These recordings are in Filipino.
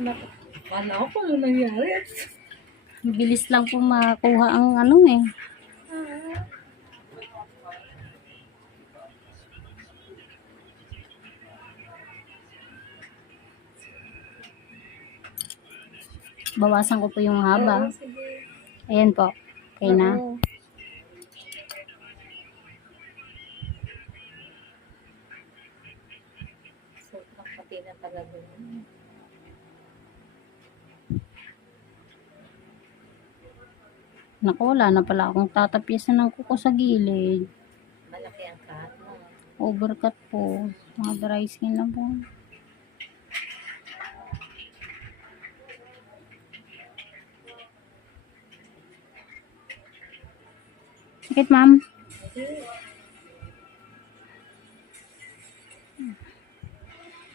Anak, wala ko kung ano nangyari. Bilis lang po makuha ang ano eh. Bawasan ko po yung haba. Oo, sige. Ayan po. Okay na. Oo. Sobrang pati na talaga yun. Naku, wala na pala akong tatapyasan ng kuko sa gilid. Malaki ang cut mo. Overcut po. Mga dry skin na po. Sakit, ma'am? Hindi.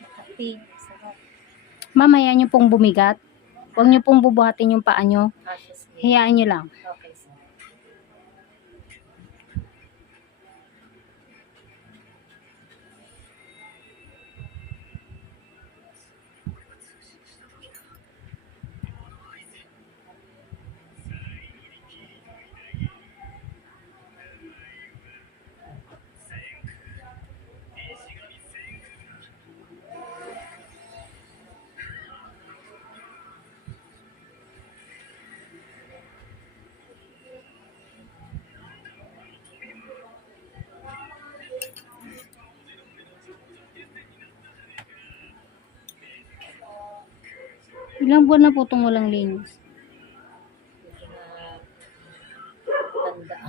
Makati. Sarap. Mamaya nyo pong bumigat. Huwag nyo pong bubuhatin yung paa nyo. Sige. Hayaan nyo lang. Okay, sige. Ilang buwan na po itong walang linis. Hindi na tanda.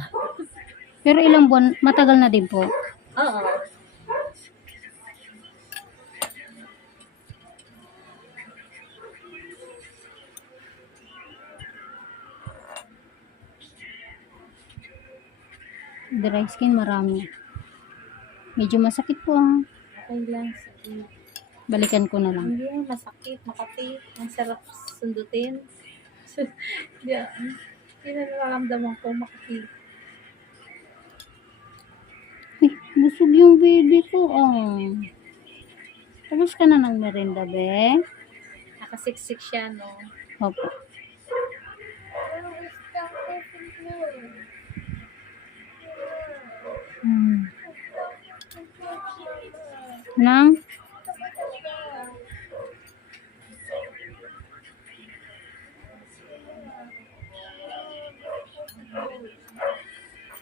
Pero ilang buwan, matagal na din po. Oo. Dry skin marami. Medyo masakit po ah. Okay lang. Sige. Balikan ko na lang. Hindi yan, masakit, makati. Ang sarap sundutin. Hindi na nararamdaman ko makati. Ay, busog yung baby ko ah. Tapos ka na ng merenda, be? Nakasiksik siya, no? Opo. Nang?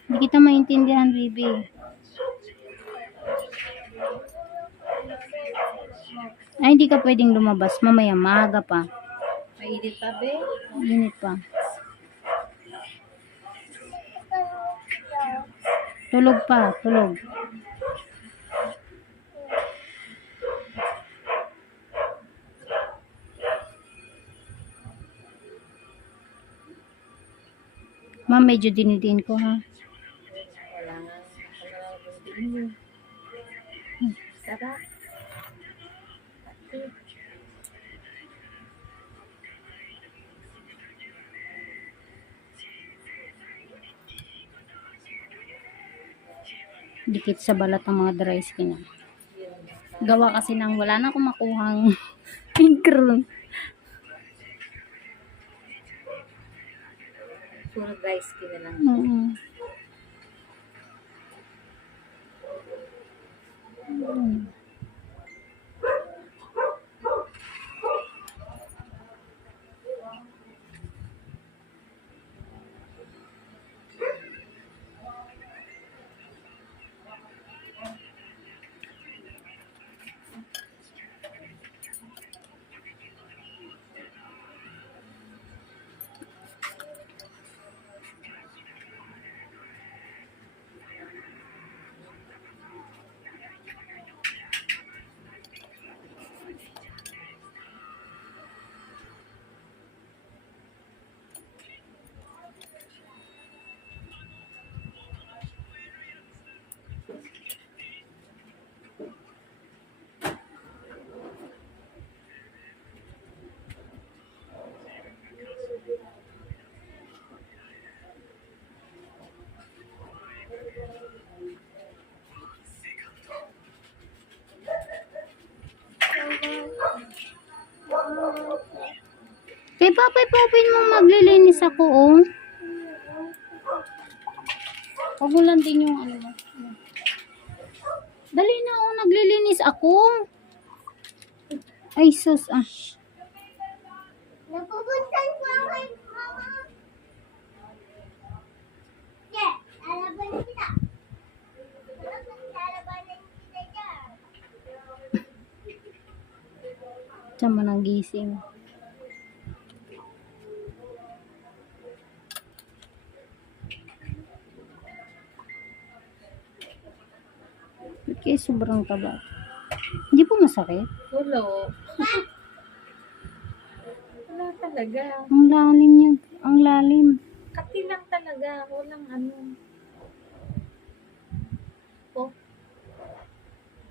Hindi kita maintindihan, baby. Ay, hindi ka pwedeng lumabas. Mamaya, maaga pa. Mainit pa, be? Init pa. Tulog pa, tulog. Ma'am, medyo dinidiin ko ha. Wala nga. Wala nga. Sarap. Pati. Dikit sa balat ng mga dry skin. Gawa kasi nang wala na akong makuhang pinker. Puro dry skin na lang. Kay Papay Popin mo maglilinis ako, oh. Huwag mo lang din yung ano. Dali na, oh. Naglilinis ako. Ay, sus, ah. Napupuntan ko ang kay mama. Yeah, lalaban kita. Lalabanan kita dyan. Saan mo nagising? Okay, sobrang taba. Hindi po masakit. Wala. Wala talaga. Ang lalim niya. Ang lalim. Kati lang talaga. Walang ano. Oh.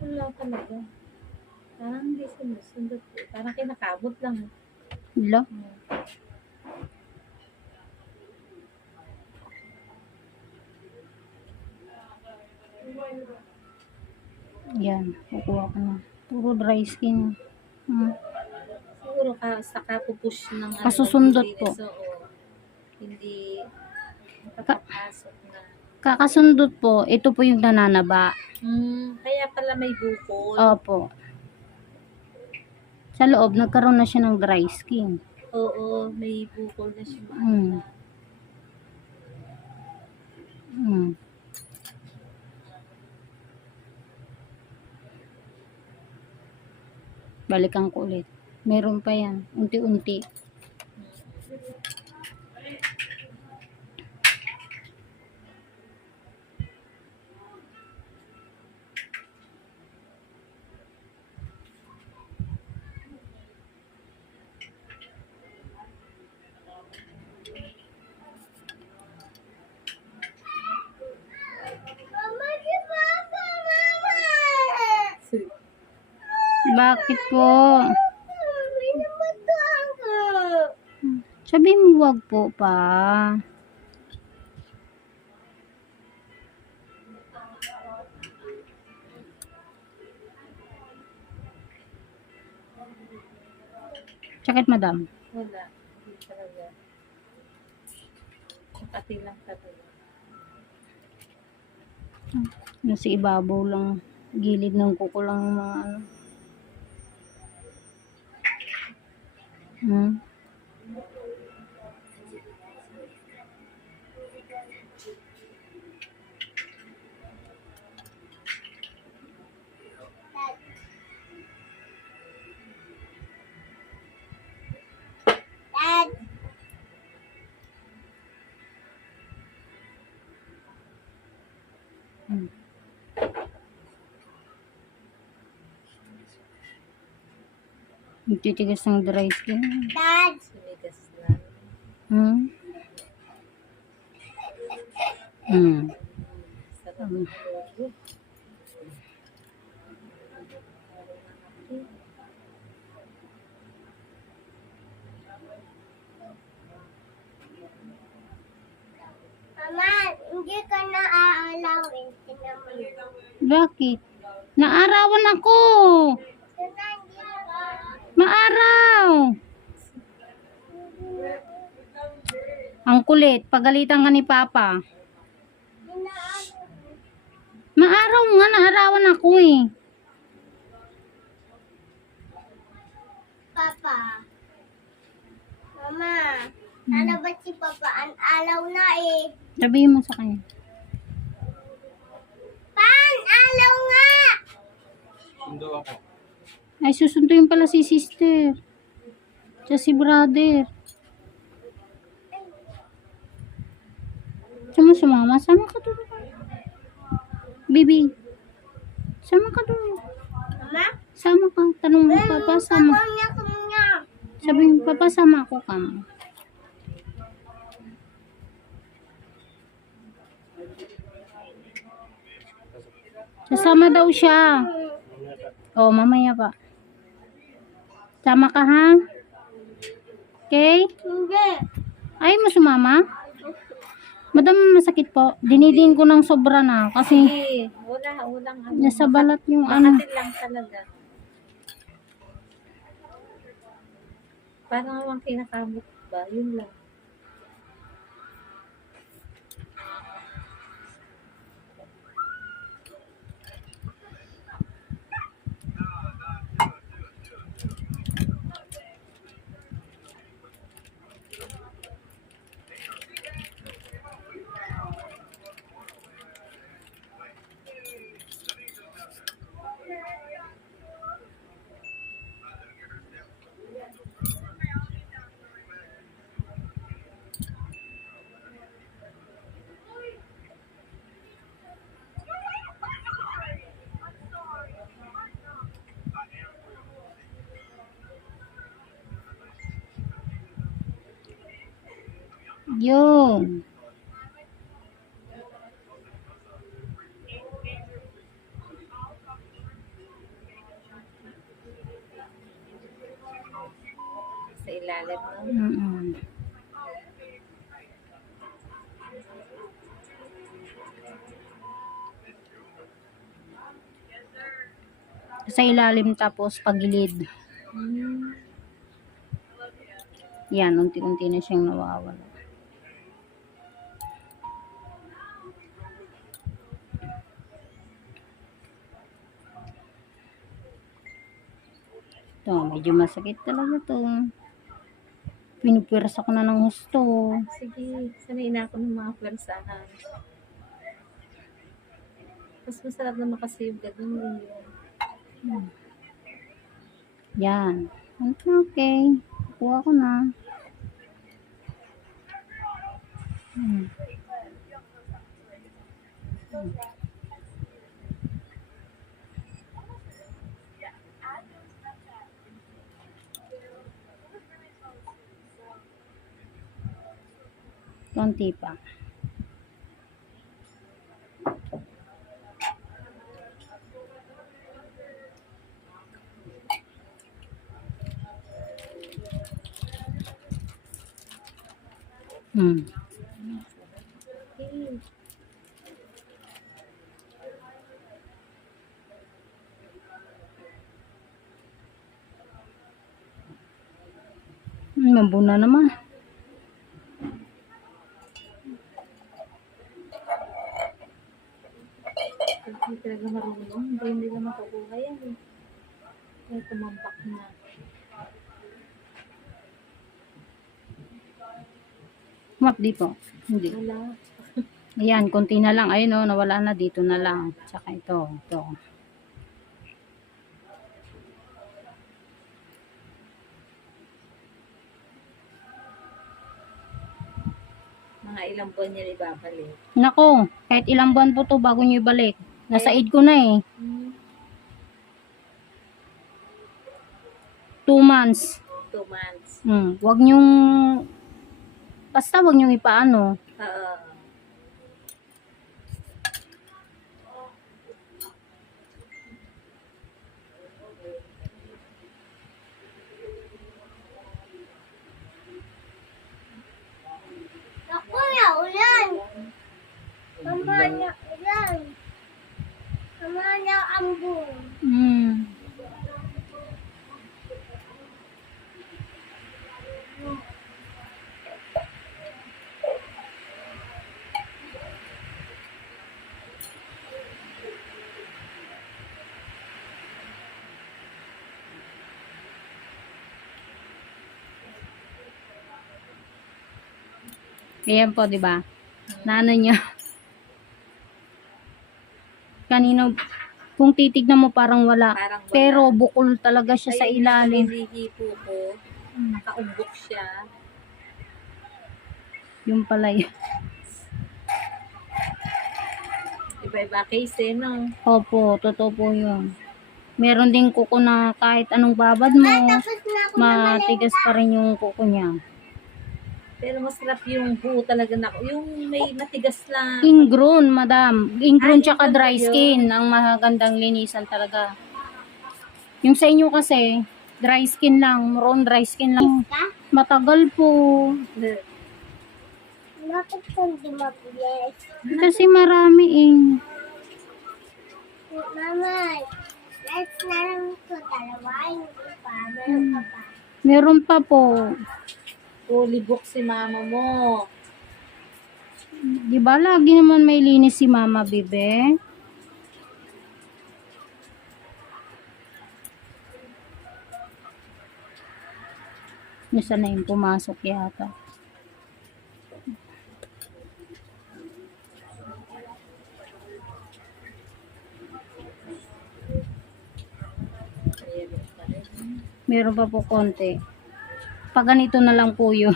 Wala talaga. Parang hindi sinusundot. Parang kinakabot lang. Wala. Yan. Kukuha ko na. Puro dry skin. Siguro sa kapupush ng ano. Kasusundot po. So, hindi makapapasok na. Kakasundot po. Ito po yung nananaba. Kaya pala may bukol. Opo. Sa loob, nagkaroon na siya ng dry skin. Oo, may bukol na siya. Balikan ko ulit. Meron pa yan. Unti-unti. Mama, si Papa, Mama! Bakit po? Pinapatahan ko. Sabi mo wag po pa. Sakit, madam? Wala. Hindi talaga. Kati lang talaga. Nasa ibabaw lang. Gilid ng kuko lang yung mga ano. Dad, Titigas ng dry skin. Dad, Sumigas lang. Sarap ng logo. Mama, hindi ka na aalawin. Tinaman. Bakit? Naarawan ako. Sana hindi ka. Maaraw. Ang kulit. Pagalitan ka ni Papa. Maaraw nga. Naarawan ako eh. Papa. Mama, lalabas si Papa. Ang alaw na eh. Sabihin mo sa kanya. Pan, alaw nga! Sundo ako. Ay, susunduin pala si sister. Siya si brother. Sumama. Sama ka doon. Bibi. Sama ka doon. Mama? Sama ka. Tanong mo, Papa, sama. Kumnya. Sabi mo, Papa, sama ako ka. Sasama daw siya. Oh, mamaya pa. Sama ka, ha? Okay? Hindi. Ay, mo sumama? Madam, masakit po. Dinidin ko ng sobra na. Kasi Walang ano. nasa balat yung ano. Makati lang talaga. Parang naman kinakamot ba? Yun lang. Yun. Sa ilalim, no? Mm-mm. Sa ilalim tapos pagilid. Hmm. Yan, unti-unti na siyang nawawala. Ito, medyo masakit talaga to. Pinupwersa ko na ng husto. Sige, sanay na ako ng mga pwersahan. Mas masarap na makasave ka dun. Yan. Okay. Kuha ko na. Hmm. Konti pa. Hmm. Okay. Mabuna naman. Pag hindi talaga marunong, hindi nila makukuha yan. Kaya tumambak na. Map dito. Hindi. Wala. Ayan, konti na lang. Ayun o, nawala na dito na lang. Tsaka ito. Ito. Mga ilang buwan niya ibabalik. Nako, kahit ilang buwan po to bago nyo ibalik. Nasa id ko na eh. Hmm. 2 months. 2 months. Wag nyong, basta wag nyong ipaano. Oo. Naku, na ulan. Mama na ulan. Mama na ambon. Ayan po, di ba? Na ano niya. Kanina, kung titignan mo parang wala. Parang wala. Pero bukol talaga siya sa Ayun, ilalim. hinihipo ko. Nakaumbok siya. Yung pala yun. Iba-iba case eh, no? Opo, totoo po yun. Meron din kuko na kahit anong babad mo, Tapos na ako naman. matigas pa rin yung kuko niya. Pero masarap yung buo talaga na. Yung may matigas na. Ingrown, madam. Ingrown Ah, tsaka ingrown dry ba yun? skin. Ang magandang linisan talaga. Yung sa inyo kasi, dry skin lang. Raw dry skin lang. Matagal po. Bakit hindi mabilis? Kasi marami eh. Mama, let's na lang ito dalawa. Hindi pa. Meron ka pa. Meron pa po. Fully book si mama mo. Di ba lagi naman may linis si Mama Bebe? Isa na yung pumasok yata. Meron pa po konti. Pag ganito na lang po yun.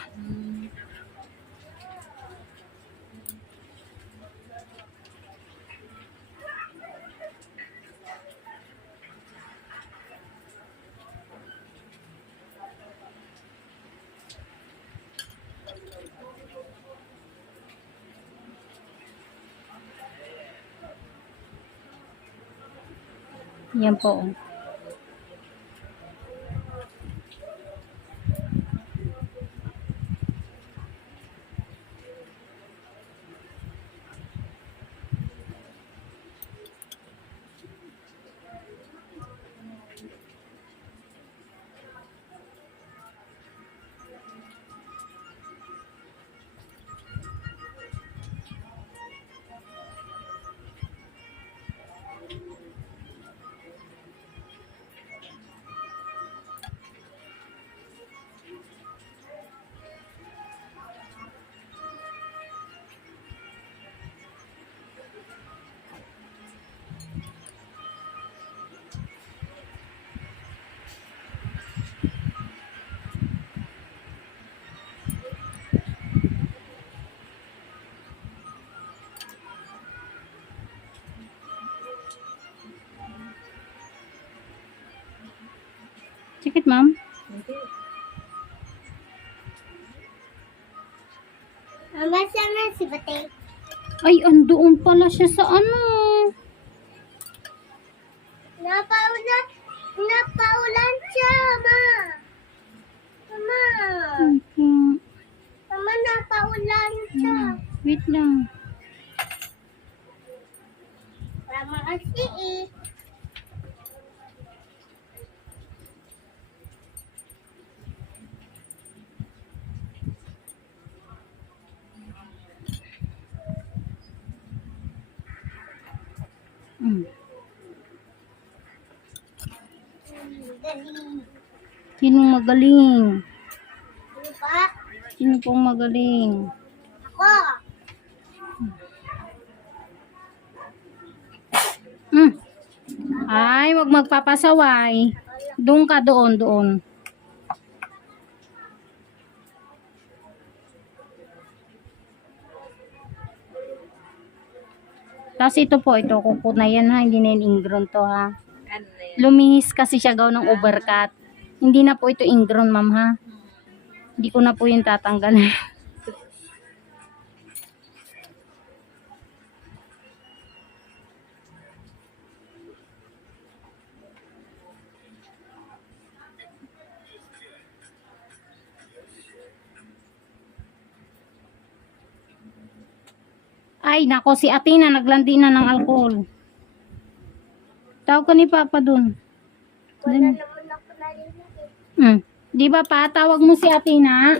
Yan po. Sikit, ma'am. Hindi. Mama, saan na si Batay? Ay, andoon pala siya sa ano. Napaulan siya, ma. Mama. Okay. Mama, napaulan siya. Wait lang. Mama kasi eh. Mm. Dali. Sinong magaling? Ano ba? Sino pong magaling? Ako. Mm. Ay, wag magpapasaway. Doon ka, doon. Tapos ito, kukunayan ha, hindi na yung ingron to ha. Ano na yan? Lumihis kasi siya gaw ng overcut. Hindi na po ito ingron, ma'am ha. Hindi ko na po yung tatanggalin. Ay, nako, si Athena naglandi na ng alcohol. Tawag ko ni Papa dun. Wala naman ako narinig eh. Di ba pa, tawag mo si Athena?